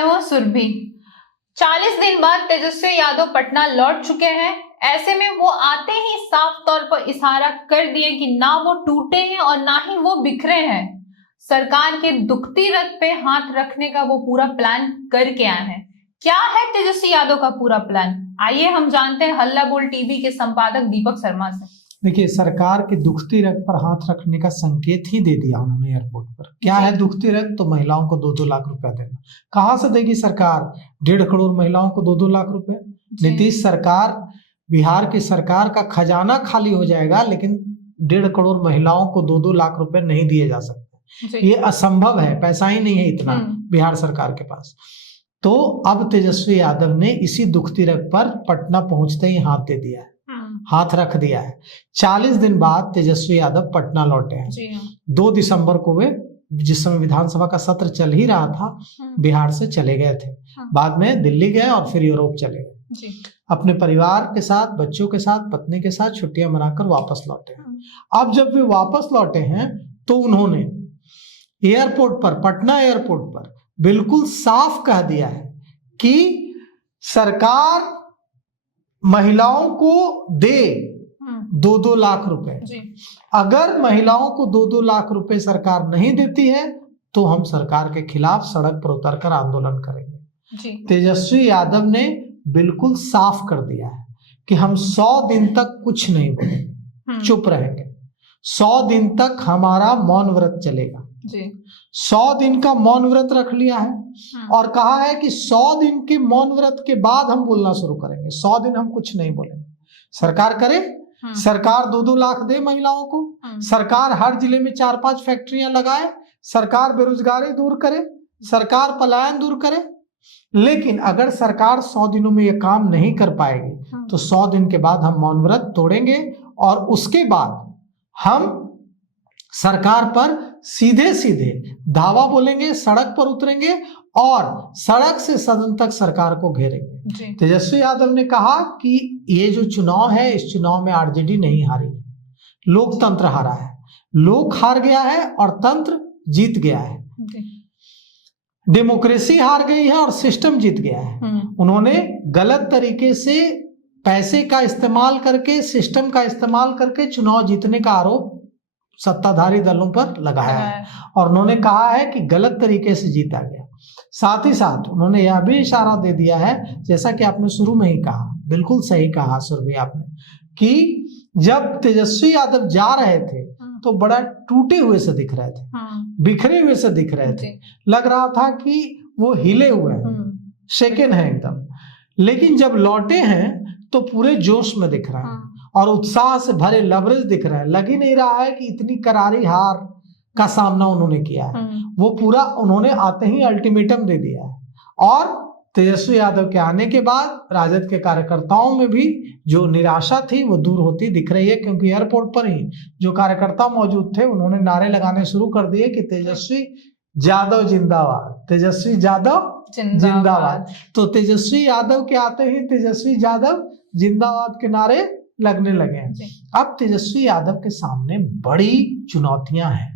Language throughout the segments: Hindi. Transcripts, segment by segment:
मैं हूं सुरभि। 40 दिन बाद तेजस्वी यादव पटना लौट चुके हैं। ऐसे में वो आते ही साफ तौर पर इशारा कर दिए कि ना वो टूटे हैं और ना ही वो बिखरे हैं। सरकार के दुखती रथ पे हाथ रखने का वो पूरा प्लान करके आए हैं। क्या है तेजस्वी यादव का पूरा प्लान? आइए हम जानते हैं हल्ला बोल टीवी के संपादक दीपक शर्मा से। देखिए, सरकार के दुखती रथ पर हाथ रखने का संकेत ही दे दिया उन्होंने एयरपोर्ट पर। क्या है दुखती रथ? तो महिलाओं को 2-2 लाख रुपया देना। कहां से देगी सरकार 1.5 करोड़ महिलाओं को 2-2 लाख रुपए? नीतीश सरकार, बिहार की सरकार का खजाना खाली हो जाएगा, लेकिन 1.5 करोड़ महिलाओं को 2-2 लाख रुपए नहीं दिए जा सकते। ये असंभव है, पैसा ही नहीं है इतना बिहार सरकार के पास। तो अब तेजस्वी यादव ने इसी दुखती रथ पर पटना पहुंचते ही हाथ दे दिया है, हाथ रख दिया है। 40 दिन बाद तेजस्वी यादव पटना लौटे हैं। 2 दिसंबर को वे, जिस समय विधानसभा का सत्र चल ही रहा था, बिहार से चले गए थे। बाद में दिल्ली गए और फिर यूरोप चले गए। अपने परिवार के साथ, बच्चों के साथ, पत्नी के साथ छुट्टियां मनाकर वापस लौटे हैं। अब जब वे वापस लौटे हैं तो उन्होंने एयरपोर्ट पर, पटना एयरपोर्ट पर बिल्कुल साफ कह दिया है कि सरकार महिलाओं को दे 2-2 लाख रुपए। अगर महिलाओं को 2-2 लाख रुपए सरकार नहीं देती है तो हम सरकार के खिलाफ सड़क पर उतरकर आंदोलन करेंगे। तेजस्वी यादव ने बिल्कुल साफ कर दिया है कि हम 100 दिन तक कुछ नहीं बोलेंगे, चुप रहेंगे। 100 दिन तक हमारा मौन व्रत चलेगा। 100 दिन का मौन व्रत रख लिया है और कहा है कि 100 दिन के मौन व्रत के बाद हम बोलना शुरू करेंगे। 100 दिन हम कुछ नहीं बोलेंगे। सरकार करे, सरकार 2-2 लाख दे महिलाओं को, सरकार हर जिले में 4-5 फैक्ट्रियां लगाए, सरकार बेरोजगारी दूर करे, सरकार पलायन दूर करे। लेकिन अगर सरकार 100 दिनों में यह काम नहीं कर पाएगी तो 100 दिन के बाद हम मौन व्रत तोड़ेंगे और उसके बाद हम सरकार पर सीधे सीधे धावा बोलेंगे, सड़क पर उतरेंगे और सड़क से सदन तक सरकार को घेरेंगे। तेजस्वी यादव ने कहा कि ये जो चुनाव है, इस चुनाव में आरजेडी नहीं हारी है, लोकतंत्र हारा है। लोक हार गया है और तंत्र जीत गया है। डेमोक्रेसी हार गई है और सिस्टम जीत गया है। उन्होंने गलत तरीके से पैसे का इस्तेमाल करके, सिस्टम का इस्तेमाल करके चुनाव जीतने का आरोप सत्ताधारी दलों पर लगाया है और उन्होंने कहा है कि गलत तरीके से जीता गया। साथ ही साथ उन्होंने यह भी इशारा दे दिया है, जैसा कि आपने शुरू में ही कहा, बिल्कुल सही कहा सुरभि आपने, कि जब तेजस्वी यादव जा रहे थे तो बड़ा टूटे हुए से दिख रहे थे, बिखरे हुए से दिख रहे थे, लग रहा था कि वो हिले हुए हैं, शेकन है एकदम। लेकिन जब लौटे हैं तो पूरे जोश में दिख रहे हैं और उत्साह से भरे लबरेज दिख रहे हैं। लग ही नहीं रहा है कि इतनी करारी हार का सामना उन्होंने किया है। वो पूरा उन्होंने आते ही अल्टीमेटम दे दिया है। और तेजस्वी यादव के आने के बाद राजद के कार्यकर्ताओं में भी जो निराशा थी वो दूर होती दिख रही है, क्योंकि एयरपोर्ट पर ही जो कार्यकर्ता मौजूद थे उन्होंने नारे लगाने शुरू कर दिए कि तेजस्वी यादव जिंदाबाद, तेजस्वी यादव जिंदाबाद। तो तेजस्वी यादव के आते ही तेजस्वी यादव जिंदाबाद के नारे लगने लगे हैं। अब तेजस्वी यादव के सामने बड़ी चुनौतियां हैं।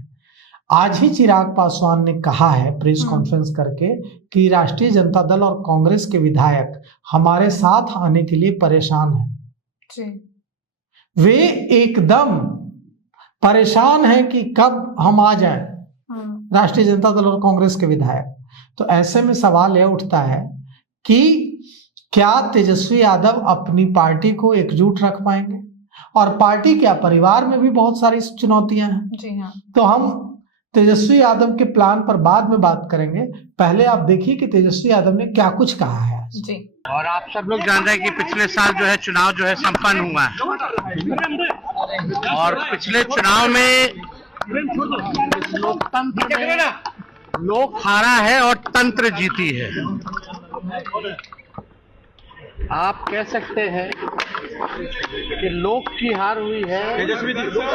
आज ही चिराग पासवान ने कहा है प्रेस कॉन्फ्रेंस करके कि राष्ट्रीय जनता दल और कांग्रेस के विधायक हमारे साथ आने के लिए परेशान हैं। वे एकदम परेशान हैं कि कब हम आ जाएं, राष्ट्रीय जनता दल और कांग्रेस के विधायक। तो ऐसे में सवाल यह उठता है कि क्या तेजस्वी यादव अपनी पार्टी को एकजुट रख पाएंगे? और पार्टी क्या, परिवार में भी बहुत सारी चुनौतियां हैं। तो हम तेजस्वी यादव के प्लान पर बाद में बात करेंगे। पहले आप देखिए कि तेजस्वी यादव ने क्या कुछ कहा है। और आप सब लोग जान रहे हैं कि पिछले साल जो है चुनाव जो है संपन्न हुआ है और पिछले चुनाव में लोकतंत्र में लोक हारा है और तंत्र जीती है। आप कह सकते हैं कि लोक की हार हुई है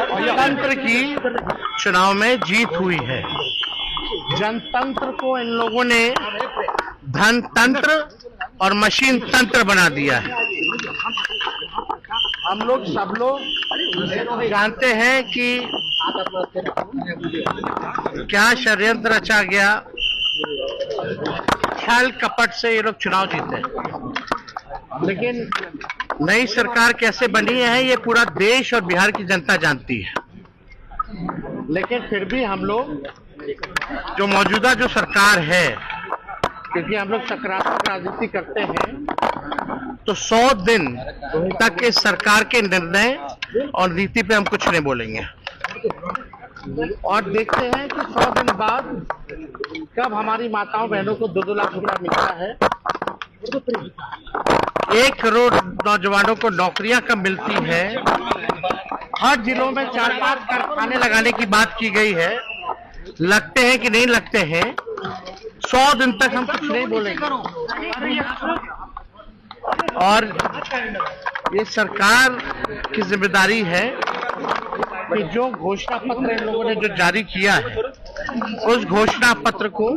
और तंत्र की चुनाव में जीत हुई है। जनतंत्र को इन लोगों ने धन तंत्र और मशीन तंत्र बना दिया है। हम लोग सब लोग जानते हैं कि क्या षड्यंत्र रचा गया छल कपट से ये लोग चुनाव जीते। लेकिन नई सरकार कैसे बनी है ये पूरा देश और बिहार की जनता जानती है। लेकिन फिर भी हम लोग जो मौजूदा जो सरकार है, क्योंकि हम लोग सकारात्मक राजनीति करते हैं, तो 100 दिन तक इस सरकार के निर्णय और नीति पे हम कुछ नहीं बोलेंगे। और देखते हैं कि 100 दिन बाद कब हमारी माताओं बहनों को 2-2 लाख रुपया मिलता है, 1 करोड़ नौजवानों को नौकरियां कब मिलती है, हर जिलों में 4-5 कारखाने लगाने की बात की गई है। लगते हैं कि नहीं लगते हैं, 100 दिन तक हम कुछ नहीं बोलेंगे। और ये सरकार की जिम्मेदारी है कि जो घोषणा पत्र इन लोगों ने जो जारी किया है, उस घोषणा पत्र को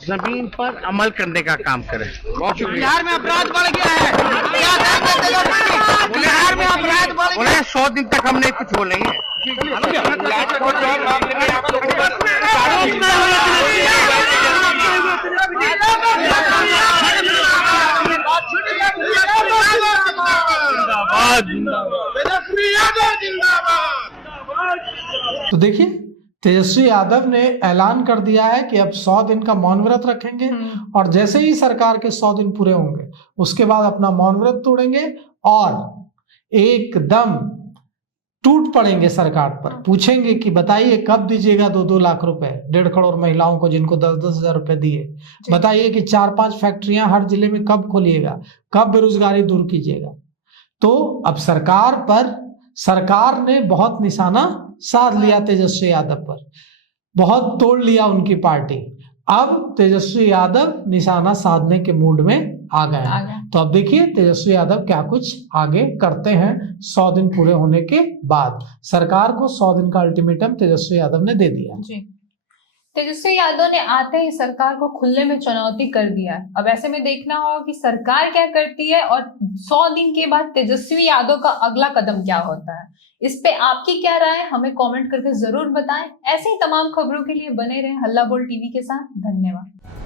जमीन पर अमल करने का काम करें। बहुत शुक्रिया। बिहार में अपराध बढ़ गया है, बिहार में अपराध बढ़ गया है। 100 दिन तक हम नहीं कुछ बोलेंगे। तो देखिए, तेजस्वी यादव ने ऐलान कर दिया है कि अब 100 दिन का मौन व्रत रखेंगे और जैसे ही सरकार के 100 दिन पूरे होंगे उसके बाद अपना मौन व्रत तोड़ेंगे और एकदम टूट पड़ेंगे सरकार पर। पूछेंगे कि बताइए कब दीजिएगा 2-2 लाख रुपए 1.5 करोड़ महिलाओं को जिनको 10-10 हजार रुपए दिए। बताइए कि 4-5 फैक्ट्रियां हर जिले में कब खोलिएगा, कब बेरोजगारी दूर कीजिएगा। तो अब सरकार ने बहुत निशाना साध लिया तेजस्वी यादव पर, बहुत तोड़ लिया उनकी पार्टी। अब तेजस्वी यादव निशाना साधने के मूड में आ गए। तो अब देखिए तेजस्वी यादव क्या कुछ आगे करते हैं 100 दिन पूरे होने के बाद। सरकार को 100 दिन का अल्टीमेटम तेजस्वी यादव ने दे दिया। जी, तेजस्वी यादव ने आते ही सरकार को खुले में चुनौती कर दिया है। अब ऐसे में देखना होगा कि सरकार क्या करती है और 100 दिन के बाद तेजस्वी यादव का अगला कदम क्या होता है। इस पे आपकी क्या राय है, हमें कमेंट करके जरूर बताएं। ऐसे ही तमाम खबरों के लिए बने रहें हल्ला बोल टीवी के साथ। धन्यवाद।